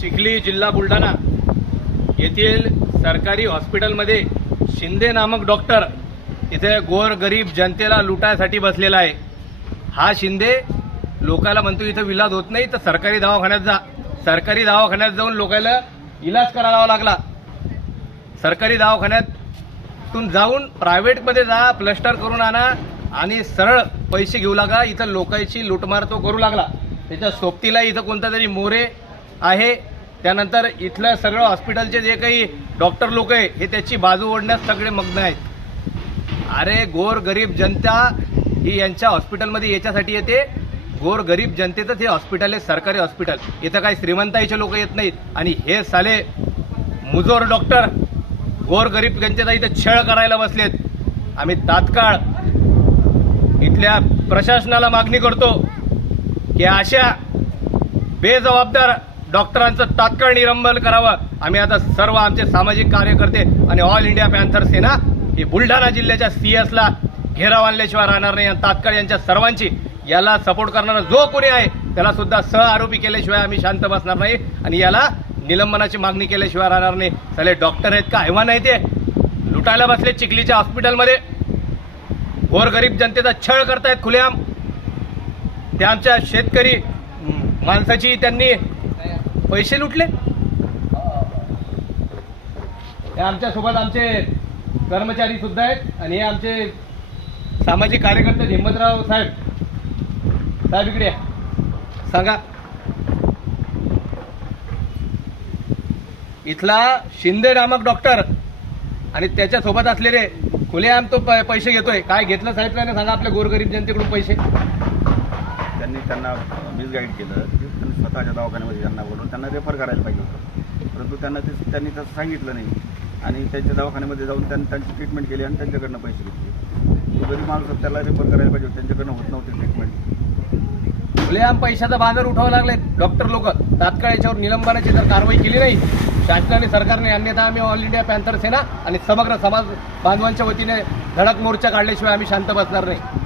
चिखली जिल्हा बुलढाणा येथील सरकारी हॉस्पिटलमध्ये शिंदे नामक डॉक्टर इथे गोरगरीब जनतेला लुटायसाठी बसलेला आहे। हा शिंदे लोकाला म्हणतो इथं विलाज होत नाही तर सरकारी दवाखान्यात जा। सरकारी दवाखान्यात जाऊन लोकांना इलाज करावा लागला। सरकारी दवाखान्यातून जाऊन प्रायव्हेटमध्ये जा, प्लास्टर करून आणा आणि सरळ पैसे घेऊ लागा। इथं लोकांची लुटमार तो करू लागला। त्याच्या सोबतीला इथं कोणता तरी मोरे आहे। त्यानंतर इथलं सगळं हॉस्पिटलचे जे काही डॉक्टर लोक आहे हे त्याची बाजू ओढण्यास सगळे मग्न आहेत। अरे गोरगरीब जनता ही यांच्या हॉस्पिटलमध्ये याच्यासाठी येते। गोरगरीब जनतेचं हे हॉस्पिटल आहे, सरकारी हॉस्पिटल। इथं काही श्रीमंताईचे लोक येत नाहीत आणि हे साले मुजोर डॉक्टर गोरगरीब जनतेचा इथं छळ करायला बसलेत। आम्ही तात्काळ इथल्या प्रशासनाला मागणी करतो की अशा बेजबाबदार डॉक्टरांचं तात्काळ निलंबन करावं। आम्ही आता सर्व आमचे सामाजिक कार्यकर्ते आणि ऑल इंडिया पॅन्थर सेना ही बुलढाणा जिल्ह्याच्या सीएसला घेराव आणल्याशिवाय राहणार नाही आणि तात्काळ यांच्या सर्वांची याला सपोर्ट करणारा जो कोणी आहे त्याला सुद्धा सह आरोपी केल्याशिवाय आम्ही शांत बसणार नाही आणि याला निलंबनाची मागणी केल्याशिवाय राहणार नाही। साले डॉक्टर आहेत का हैवान आहे ते? लुटायला बसले चिखलीच्या हॉस्पिटलमध्ये, गोरगरीब जनतेचा छळ करतायत खुलेआम। ते आमच्या शेतकरी माणसाची त्यांनी पैसे लुटले। हे आमच्या सोबत आमचे कर्मचारी सुद्धा आहेत आणि हे आमचे सामाजिक कार्यकर्ते हिम्मतराव साहेब इकडे सांगा। इथला शिंदे नामक डॉक्टर आणि त्याच्या सोबत असलेले खुलेआम तो पैसे घेतोय। काय घेतलं साहेब त्याने सांगा आपल्या गोरगरीब जनतेकडून पैसे? त्यांना मिसगाईड केलं। त्यांनी स्वतःच्या दवाखान्यामध्ये त्यांना बोलून त्यांना रेफर करायला पाहिजे होतं, परंतु त्यांनी तसं सांगितलं नाही आणि त्यांच्या दवाखान्यामध्ये जाऊन त्यांची ट्रीटमेंट केली आणि त्यांच्याकडनं पैसे घेतले। तो गरीब माणूस त्याला रेफर करायला पाहिजे होतं, त्यांच्याकडनं होत नव्हती ट्रीटमेंट। खुलेआम पैशाचा बाजार उठावा लागले डॉक्टर लोक। तात्काळ याच्यावर निलंबनाची जर कारवाई केली नाही शासनाने सरकारने, अन्यथा आम्ही ऑल इंडिया पॅन्थर सेना आणि समग्र समाज बांधवांच्या वतीने धडक मोर्चा काढल्याशिवाय आम्ही शांत बसणार नाही।